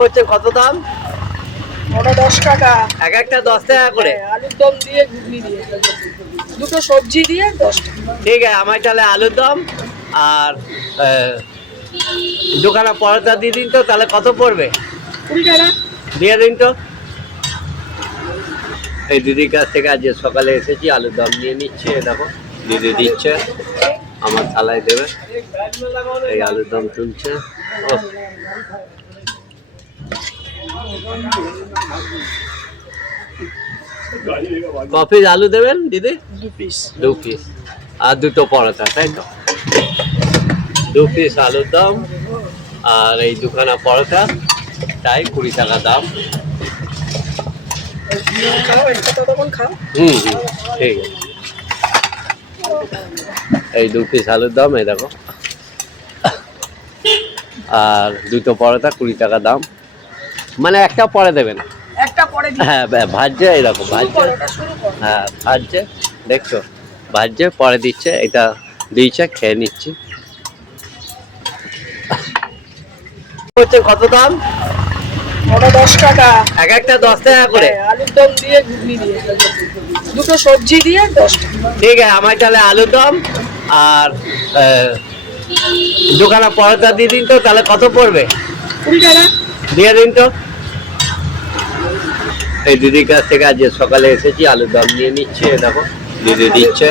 হচ্ছে কত দাম? ওটা দশ টাকা। এক একটা দশ টাকা করে। হ্যাঁ, আলুর দম দিয়ে ঘুগনি দিয়ে। দুটো সবজি দিয়ে দশ টাকা। ঠিক আছে আমার তাহলে আলুর দম আর পরোটা দিয়ে দিন তো তাহলে কত পড়বে? কুড়ি টাকা। দিয়ে দিন তো। এই দিদির কাছ থেকে আজ সকালে এসেছি আলুর দম নিয়ে নিচ্ছে দেখো দিদি দিচ্ছে আমার থালায় দেবে। এই আলুর দম তুলছে। ও কফি আলু দেবেন দিদি? দু পিস দু পিস আর দুটো পরোটা তাই তো? দু পিস আলুর দাম আর এই দুখানা পরোটা তাই কুড়ি টাকা দাম। হুম হুম ঠিক আছে। এই দু পিস আলুর দাম এই দেখো। আর দুটো পরোটা কুড়ি টাকা দাম। মানে একটা পরে দেবেন। একটা পরে হ্যাঁ ওটা শুরু করো হ্যাঁ ভাজছে দেখছ? ভাজছে পরে দিচ্ছে এটা দিয়েছে খেয়ে নিচ্ছি। হচ্ছে কত দাম? ওটা দশ টাকা। এক একটা দশ টাকা করে? হ্যাঁ, আলুর দম দিয়ে ঘুগনি দিয়ে। দুটো সবজি দিয়ে দশ টাকা। ঠিক আছে আমার তাহলে আলুর দম আর দুখানা পরোটা দিয়ে দিন তো তাহলে কত পড়বে? কুড়ি টাকা। দিয়ে দিন তো? এই দিদির কাছ থেকে আজ সকালে এসেছি আলুর দম নিয়ে নিচ্ছে দেখো দিদি দিচ্ছে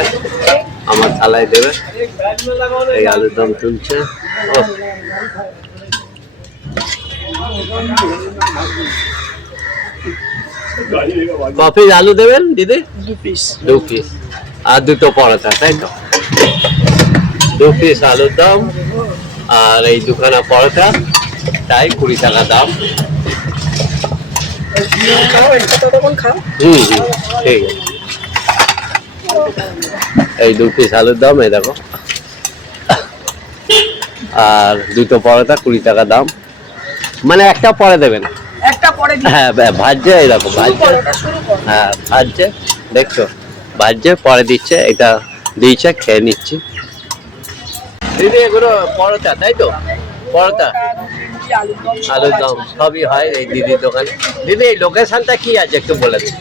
আমার থালায় দেবে। এই আলুর দম তুলছে। কফি আলু দেবেন দিদি? দু পিস দু পিস আর দুটো পরোটা তাই তো? দু পিস আলুর দম আর এই দুখানা পরোটা। তাই কুড়ি টাকা দাম। হুম হুম ঠিক আছে। এই দু পিস আলুর দাম এই দেখো। আর দুটো পরোটা কুড়ি টাকা দাম। মানে একটা পরে দেবেন। হ্যাঁ ভাজছে এইরকম শুরু ভাজছে। হ্যাঁ ভাজছে দেখছ? ভাজছে পরে দিচ্ছে এটা দিয়েছে খেয়ে নিচ্ছি। দিদি এগুলো পরোটা তাই তো? পরোটা। আলুর দম সবই হয় এই দিদির দোকানে। দিদি এই লোকেশনটা কি আছে একটু বলে দিন।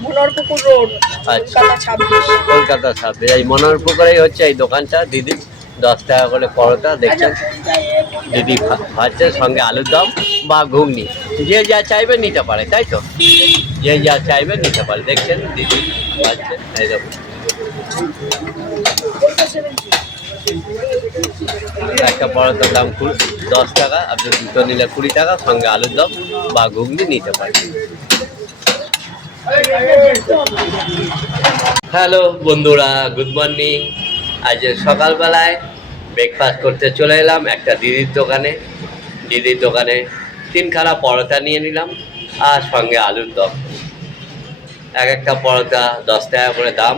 মনোহরপুকুর রোড আচ্ছা। কলকাতা ছাব্বিশ। কলকাতা সাথে এই মনোহরপুকুরেই হচ্ছে এই দোকানটা। দিদি দশ টাকা করে পরোটা দেখছেন? দিদি ভা- ভাজছে সঙ্গে আলুর দম বা ঘুগনি। যে যা চাইবে নিতে পারে তাই তো? যে যা চাইবে নিতে পারে দেখছেন? দিদি ভাজছে এই দেখুন। একটা পরোটার দাম দশ টাকা আপনি দুটো নিলে কুড়ি টাকা, সঙ্গে আলুর দম বা ঘুগনি নিতে পারেন। হ্যালো বন্ধুরা, গুড মর্নিং। আজ সকালবেলায় ব্রেকফাস্ট করতে চলে এলাম একটা দিদির দোকানে। দিদির দোকানে তিনখানা পরোটা নিয়ে নিলাম, আর সঙ্গে আলুর দম। এক একটা পরোটা দশ টাকা করে দাম।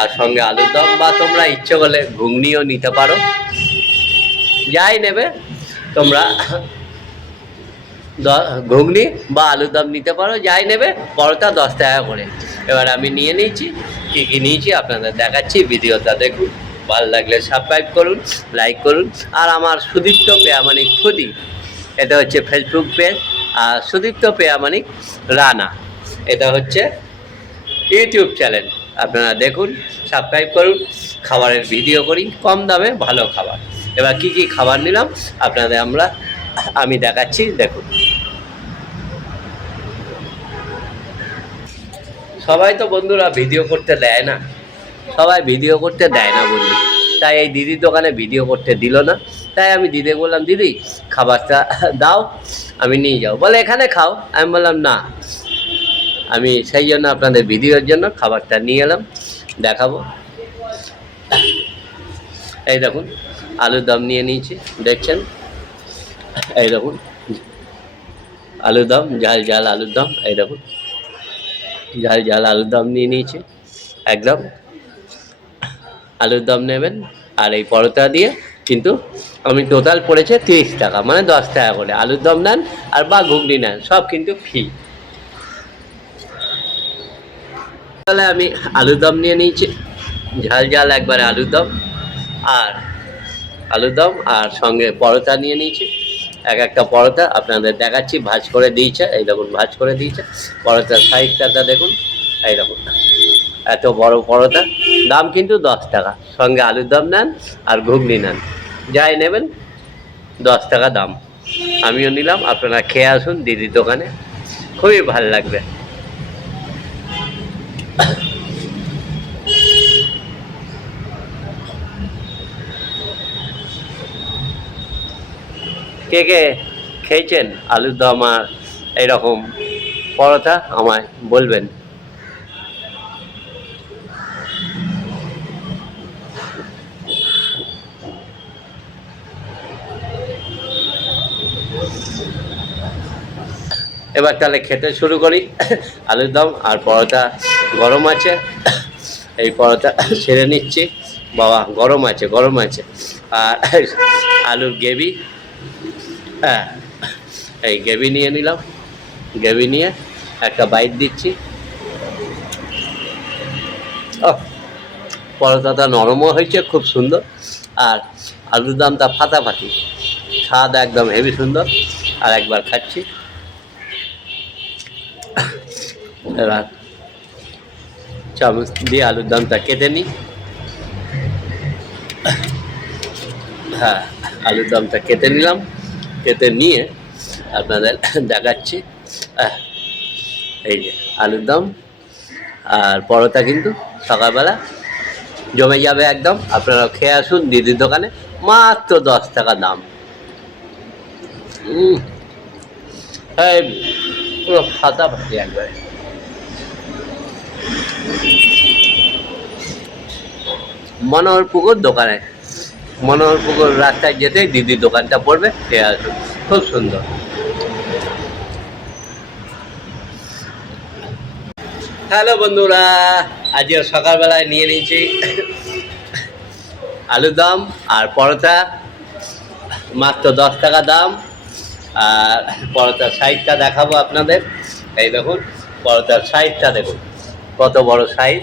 আর সঙ্গে আলুর দম, বা তোমরা ইচ্ছে করলে ঘুগনিও নিতে পারো। যাই নেবে, তোমরা ঘুগনি বা আলুর দম নিতে পারো, যাই নেবে, পরোটা দশ টাকা করে। এবার আমি নিয়ে নিয়েছি, কী কী নিয়েছি আপনাদের দেখাচ্ছি ভিডিওটা দেখুন। ভালো লাগলে সাবস্ক্রাইব করুন লাইক করুন, আর আমার সুদীপ্ত পেয়ামানিক খুদি, এটা হচ্ছে ফেসবুক পেজ আর সুদীপ্ত পেয়ামানিক রানা, এটা হচ্ছে ইউটিউব চ্যানেল আপনারা দেখুন সাবস্ক্রাইব করুন, খাবারের ভিডিও করি, কম দামে ভালো খাবার। এবার কি কি খাবার নিলাম, আপনাদের আমরা, আমি দেখাচ্ছি, দেখুন। সবাই তো বন্ধুরা ভিডিও করতে দেয় না। সবাই ভিডিও করতে দেয় না বন্ধু। তাই এই দিদির দোকানে ভিডিও করতে দিল না। তাই আমি দিদি বললাম, দিদি, খাবারটা দাও, আমি নিয়ে যাও বলে, এখানে খাও। আমি বললাম, না। আমি সেই জন্য আপনাদের ভিডিওর জন্য খাবারটা নিয়ে এলাম, দেখাবো। এই দেখুন, আলুর দম নিয়ে নিয়েছি, দেখছেন? এই দেখুন, আলুর দম, ঝাল ঝাল আলুর দম, এই দেখুন, ঝাল ঝাল আলুর দম নিয়ে নিয়েছি, একদম। আলুর দম নেবেন, আর এই পরোটা দিয়ে কিন্তু আমি টোটাল পড়েছে তিরিশ টাকা মানে দশ টাকা করে। আলুর দম নেন আর বা ঘুগনি নেন, সব কিন্তু ফ্রি তাহলে আমি আলুর দম নিয়ে নিয়েছি। ঝাল ঝাল একবারে আলুর দম আর আলুর দম আর সঙ্গে পরোটা নিয়ে নিয়েছি। এক একটা পরোটা আপনাদের দেখাচ্ছি, ভাজ করে দিয়েছে, এই দেখুন, ভাজ করে দিয়েছে। পরোটার সাইজটা দেখুন, এই দেখুন। এত বড় পরোটা, দাম কিন্তু দশ টাকা। সঙ্গে আলুর দম নেন আর ঘুগনি নেন। যাই নেবেন, দশ টাকা দাম। আমিও নিলাম, আপনারা খেয়ে আসুন দিদির দোকানে। খুবই ভালো লাগবে। কে কে খেয়েছেন? আলুর দম আর এইরকম পরোটা আমায় বলবেন। এবার তাহলে খেতে শুরু করি। আলুর দম আর পরোটা গরম আছে। এই পরোটা ছেড়ে নিচ্ছি। বাবা, গরম আছে গরম আছে। আর আলুর গ্রেভি। হ্যাঁ এই গ্রেভি নিয়ে নিলাম। গ্রেভি নিয়ে একটা বাইট দিচ্ছি। পরোটাটা নরমও হয়েছে, খুব সুন্দর। আর আলুর দামটা ফাটাফাটি। স্বাদ একদম হেভি সুন্দর। আর একবার খাচ্ছি। এবার চামচ দিয়ে আলুর দামটা কেটে নিই। হ্যাঁ আলুর দামটা কেটে নিলাম। কেটে নিয়ে আপনাদের দেখাচ্ছি। এই যে আলুর দম আর পরোটা কিন্তু সকালবেলা জমে যাবে একদম। আপনারা খেয়ে আসুন দিদির দোকানে। মাত্র দশ টাকা দাম। পুরো ফাটাফাটি একবারে। মনোহর পুকুর দোকানে। মনোহর পুকুর রাস্তায় যেতেই দিদির দোকানটা পড়বে খেয়ে আসুন খুব সুন্দর। হ্যালো বন্ধুরা, আজকে সকালবেলায় নিয়ে নিয়েছি আলুর দম আর পরোটা, মাত্র দশ টাকা দাম। আর পরোটার সাইজটা দেখাবো আপনাদের। এই দেখুন, পরোটার সাইজটা দেখুন, কত বড় সাইজ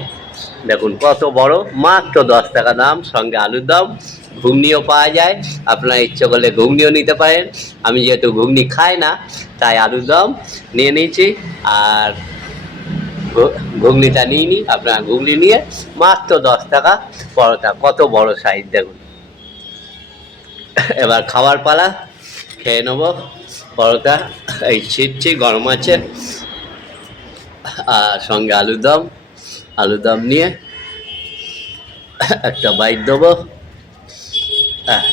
দেখুন, কত বড়? মাত্র দশ টাকা দাম, সঙ্গে আলুর দম। ঘুগনিও পাওয়া যায়। আপনারা ইচ্ছে করলে ঘুগনিও নিতে পারেন। আমি যেহেতু ঘুগনি খাই না, তাই আলুর দম নিয়ে নিয়েছি। আর ঘুগনিটা নিয়ে নিই। আপনারা ঘুগনি নিয়ে মাত্র দশ টাকা পরোটা। কত বড় সাইজ দেখুন। এবার খাবার পালা। খেয়ে নেব পরোটা। এই ছিটছি, গরম আছে। আর সঙ্গে আলুর দম। আলুর দম নিয়ে একটা বাইট দেবো। হ্যাঁ।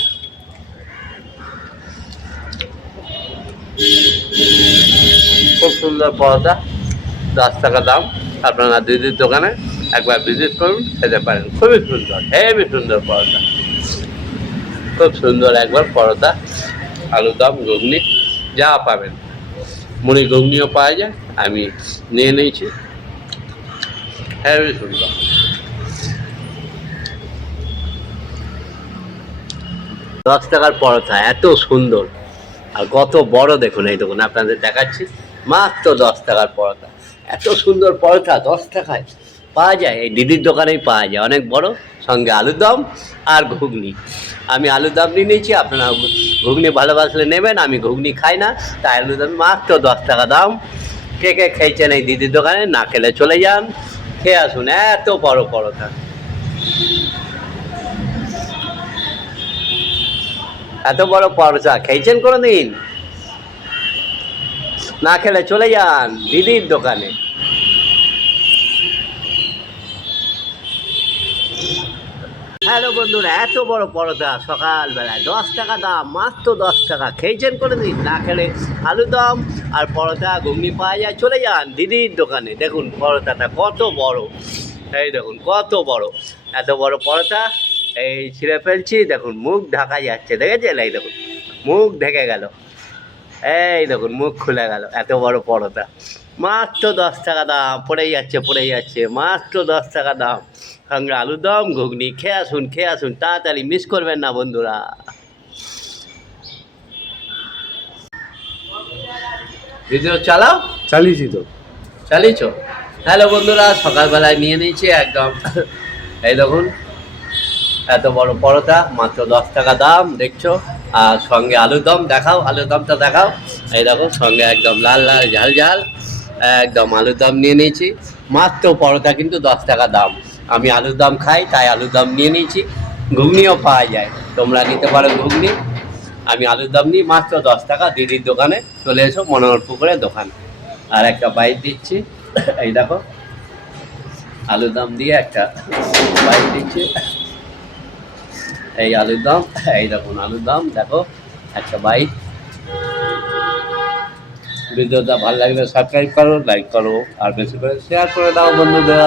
খুব সুন্দর পরোটা, দশ টাকা দাম। আপনারা দিদির দোকানে একবার ভিজিট করুন, খেতে পারেন। খুবই সুন্দর হেভি সুন্দর পরোটা। খুব সুন্দর একবার পরোটা আলুর দম, ঘুগনি, যা পাবেন। মুড়ি ঘুগনিও পাওয়া যায়, আমি নিয়ে নিয়েছি। হেভি সুন্দর দশ টাকার পরোটা, এত সুন্দর। আর কত বড় দেখুন এই দেখুন, আপনাদের দেখাচ্ছি। মাত্র দশ টাকার পরোটা। এত সুন্দর পরোটা, দশ টাকায়। পাওয়া যায়, এই দিদির দোকানেই পাওয়া যায়। অনেক বড়, সঙ্গে আলুর দম আর ঘুগনি। আমি আলুর দম নিয়ে নিয়েছি, আপনারা ঘুগনি ভালোবাসলে নেবেন, আমি ঘুগনি খাই না, তাই আলুর দম মাত্র দশ টাকা দাম। কে কে খেয়েছেন এই দিদির দোকানে, না খেলে চলে যান। খেয়ে আসুন, এত বড় পরোটা। এত বড় পরোটা, খেয়েছেন কোনো দিন না খেলে চলে যান দিদির দোকানে। হ্যালো বন্ধুরা, এত বড় পরোটা সকালবেলায়, দশ টাকা দাম, মাত্র দশ টাকা। খেয়েছেন করে দিন না খেলে আলু দম আর পরোটা ঘুগনি পাওয়া যায়। চলে যান দিদির দোকানে। দেখুন পরোটাটা কত বড়। এই দেখুন, কত বড়। এত বড় পরোটা, এই ছিঁড়ে ফেলছি। দেখুন, মুখ ঢাকা যাচ্ছে। দেখেছেন? এই দেখুন, মুখ ঢেকে গেল। এই দেখুন, মুখ খুলে গেল। এত বড় পরোটা। মাত্র দশ টাকা দাম। পড়েই যাচ্ছে পড়েই যাচ্ছে। মাত্র দশ টাকা দাম। সঙ্গে আলু দম ঘুগনি খেয়ে আসুন খেয়ে আসুন তাড়াতাড়ি মিস করবেন না বন্ধুরা। ভিডিও চালাও? চালিয়েছি তো। চালিয়েছ? হ্যালো বন্ধুরা সকালবেলায় নিয়ে নিয়েছি একদম। এই দেখুন এত বড় পরোটা মাত্র দশ টাকা দাম দেখছ? আর সঙ্গে আলুর দম দেখাও আলুর দমটা দেখাও। এই দেখো সঙ্গে একদম লাল লাল ঝাল ঝাল একদম আলুর দম নিয়ে নিয়েছি। মাত্র পরোটা কিন্তু দশ টাকা দাম। আমি আলুর দম খাই, তাই আলুর দম নিয়ে নিয়েছি। ঘুগনিও পাওয়া যায়। তোমরা নিতে পারো ঘুগনি। আমি আলুর দম নিই, মাত্র দশ টাকা। দিদির দোকানে চলে এসো, মনোহর পুকুরের দোকান। আর একটা বাইট দিচ্ছি। এই দেখো, আলুর দম দিয়ে একটা বাইট দিচ্ছি। এই আলুর দম, এই দেখুন আলুর দম, দেখো, একটা বাইট। ভিডিওটা ভালো লাগলে সাবস্ক্রাইব করো, লাইক করো, আর বেশি করে শেয়ার করে দাও বন্ধুদের।